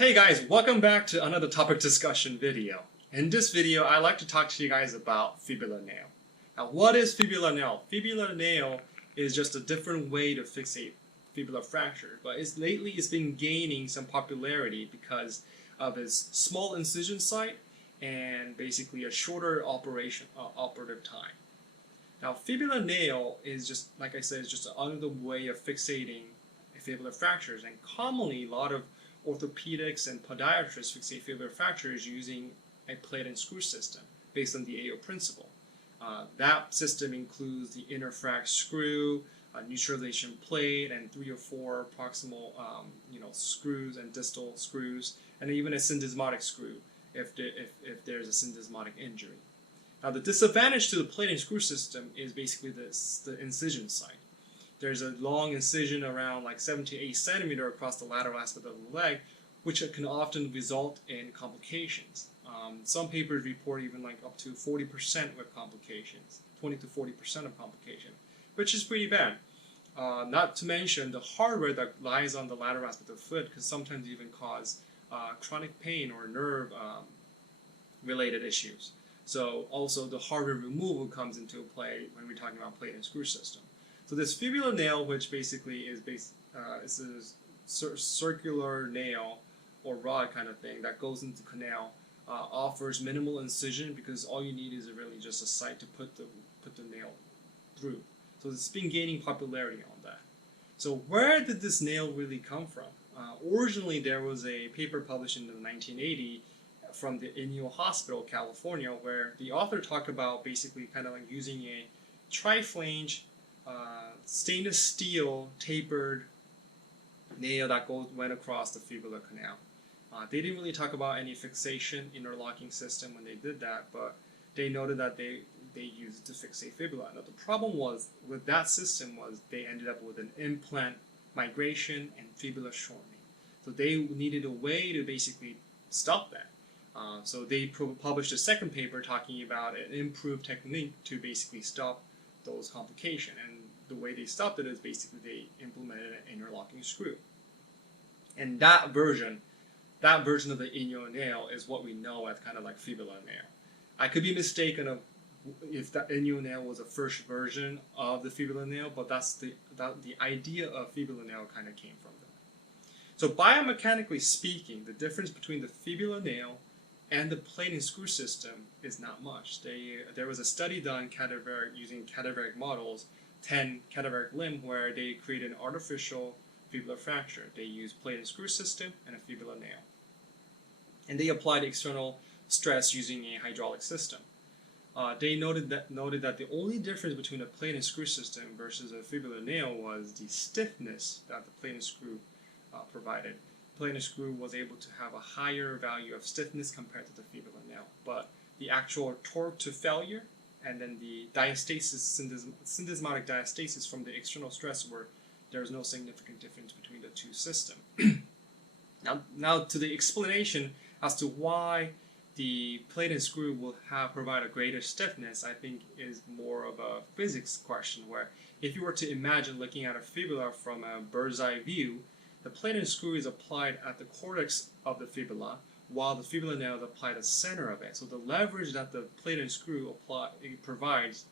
Hey guys, welcome back to another topic discussion video. In this video, I'd like to talk to you guys about fibular nail. Now, what is fibular nail? Fibular nail is just a different way to fixate fibular fracture, but lately it's been gaining some popularity because of its small incision site and basically a shorter operative time. Now, fibular nail is just, like I said, is just another way of fixating fibular fractures, and commonly a lot of orthopedics and podiatrists fixate fibular fractures using a plate and screw system based on the AO principle. That system includes the inner frac screw, a neutralization plate, and 3 or 4 proximal screws and distal screws, and even a syndesmotic screw if there's a syndesmotic injury. Now, the disadvantage to the plate and screw system is basically the incision site. There's a long incision around like 7 to 8 centimeter across the lateral aspect of the leg, which can often result in complications. Some papers report even like up to 40% with complications, 20 to 40% of complication, which is pretty bad. Not to mention the hardware that lies on the lateral aspect of the foot can sometimes even cause chronic pain or nerve related issues. So also the hardware removal comes into play when we're talking about plate and screw system. So this fibular nail, which basically is a circular nail or rod kind of thing that goes into the canal, offers minimal incision because all you need is really just a site to put the nail through. So it's been gaining popularity on that. So where did this nail really come from? Originally, there was a paper published in 1980 from the Inyo Hospital, California, where the author talked about basically kind of like using a triflange stainless steel tapered nail that went across the fibular canal. They didn't really talk about any fixation interlocking system when they did that, but they noted that they used it to fixate fibula. Now the problem was with that system was they ended up with an implant migration and fibula shortening. So they needed a way to basically stop that. So they published a second paper talking about an improved technique to basically stop those complications. And the way they stopped it is basically they implemented an interlocking screw. And that version of the Inyo nail is what we know as kind of like fibular nail. I could be mistaken of if that Inyo nail was the first version of the fibular nail, but that's the idea of fibular nail kind of came from that. So biomechanically speaking, the difference between the fibular nail and the plate and screw system is not much. There was a study done using cadaveric models, 10 cadaveric limb, where they created an artificial fibular fracture. They used plate and screw system and a fibular nail. And they applied external stress using a hydraulic system. They noted that the only difference between a plate and screw system versus a fibular nail was the stiffness that the plate and screw provided. Plate and screw was able to have a higher value of stiffness compared to the fibular nail, but the actual torque to failure and then the diastasis, syndesmotic diastasis from the external stress there was no significant difference between the two systems. Now to the explanation as to why the plate and screw will provide a greater stiffness, I think is more of a physics question, where if you were to imagine looking at a fibula from a bird's eye view, the plate and screw is applied at the cortex of the fibula, while the fibular nail is applied at the center of it. So the leverage that the plate and screw provides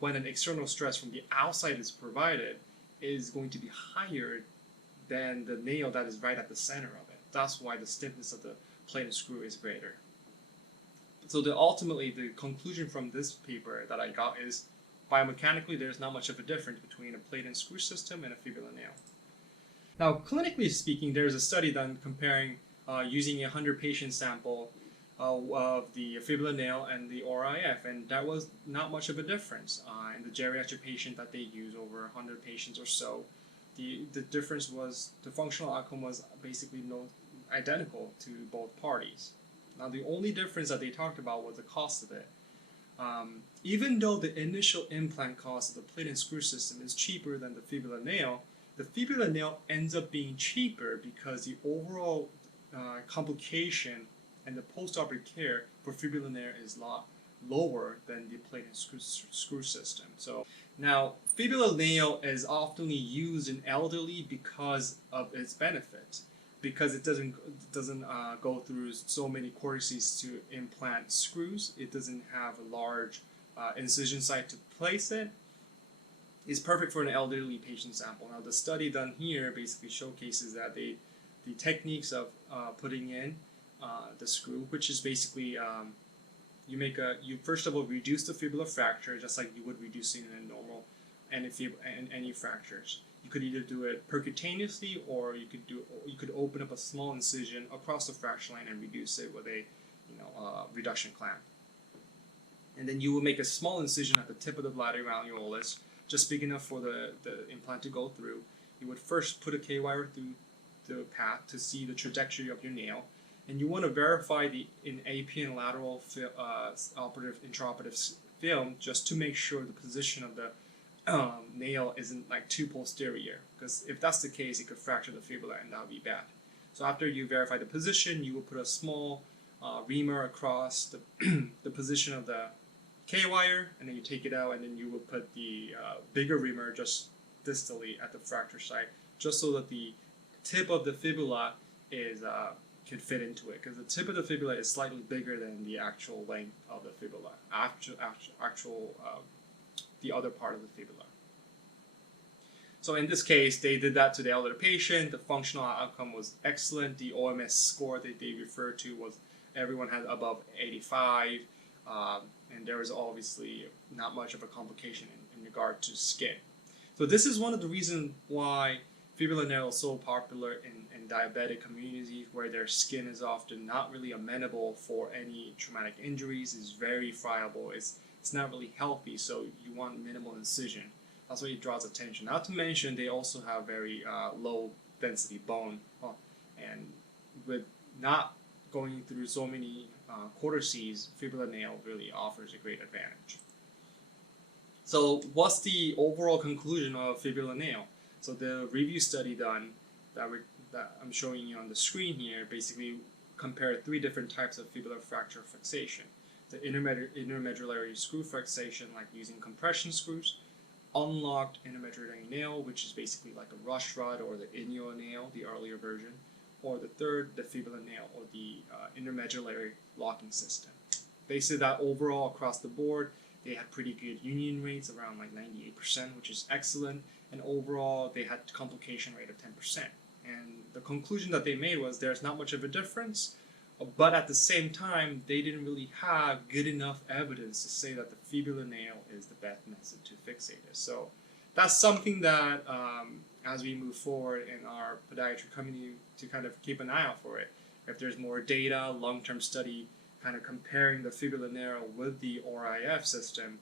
when an external stress from the outside is provided is going to be higher than the nail that is right at the center of it. That's why the stiffness of the plate and screw is greater. So ultimately, the conclusion from this paper that I got is biomechanically there's not much of a difference between a plate and screw system and a fibular nail. Now, clinically speaking, there's a study done comparing using a 100-patient sample of the fibular nail and the ORIF, and that was not much of a difference. In the geriatric patient that they used, over 100 patients or so, the difference was, the functional outcome was basically identical to both parties. Now, the only difference that they talked about was the cost of it. Even though the initial implant cost of the plate and screw system is cheaper than the fibular nail ends up being cheaper because the overall complication and the post-operative care for fibular nail is a lot lower than the plate and screw system. So now, fibular nail is often used in elderly because of its benefits. because it doesn't go through so many cortices to implant screws, it doesn't have a large incision site to place it. It's perfect for an elderly patient sample. Now the study done here basically showcases that the techniques of putting in the screw, which is basically you first of all reduce the fibular fracture just like you would reduce it in a normal any fractures. You could either do it percutaneously, or you could open up a small incision across the fracture line and reduce it with a reduction clamp. And then you will make a small incision at the tip of the bladder malleolus, just big enough for the implant to go through. You would first put a K-wire through the path to see the trajectory of your nail, and you want to verify the AP and lateral intraoperative film just to make sure the position of the nail isn't like too posterior, because if that's the case, it could fracture the fibula and that would be bad. So after you verify the position, you will put a small reamer across the position of the K-wire, and then you take it out, and then you will put the bigger reamer just distally at the fracture site, just so that the tip of the fibula can fit into it, because the tip of the fibula is slightly bigger than the actual length of the fibula, the other part of the fibula. So in this case, they did that to the elderly patient. The functional outcome was excellent. The OMS score that they referred to was everyone had above 85, and there was obviously not much of a complication in regard to skin. So this is one of the reasons why fibular nail is so popular in diabetic communities, where their skin is often not really amenable for any traumatic injuries. It's very friable. It's not really healthy, so you want minimal incision. That's why it draws attention. Not to mention, they also have very low density bone, and with not going through so many cortices, fibular nail really offers a great advantage. So what's the overall conclusion of fibular nail? So the review study done that I'm showing you on the screen here basically compared 3 different types of fibular fracture fixation. The intermedullary screw fixation, like using compression screws, unlocked intermedullary nail, which is basically like a rush rod or the inyo nail, the earlier version, or the third, the fibular nail, or the intermedullary locking system. Basically, that overall across the board, they had pretty good union rates, around like 98%, which is excellent, and overall they had complication rate of 10%. And the conclusion that they made was there's not much of a difference, but at the same time, they didn't really have good enough evidence to say that the fibular nail is the best method to fixate it. So that's something that, as we move forward in our podiatry community, to kind of keep an eye out for it. If there's more data, long-term study, kind of comparing the fibular nail with the ORIF system,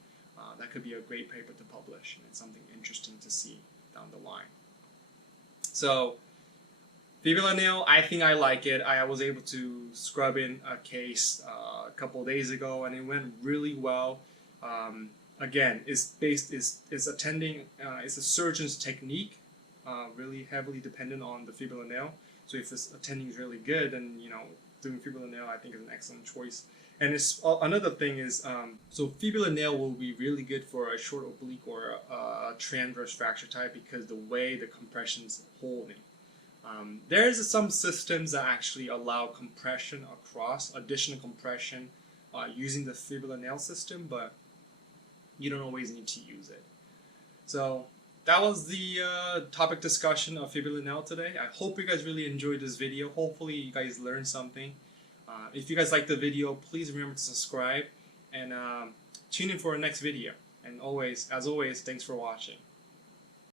that could be a great paper to publish, and it's something interesting to see down the line. So fibular nail, I think I like it. I was able to scrub in a case a couple of days ago, and it went really well. Again, it's a surgeon's technique, really heavily dependent on the fibular nail. So if this attending is really good, then doing fibular nail I think is an excellent choice. And it's another thing is so fibular nail will be really good for a short oblique or a transverse fracture type, because the way the compression is holding. There's some systems that actually allow compression across, additional compression using the fibular nail system, but you don't always need to use it. So that was the topic discussion of fibular nail today. I hope you guys really enjoyed this video. Hopefully you guys learned something. If you guys like the video, please remember to subscribe and tune in for our next video. And as always, thanks for watching.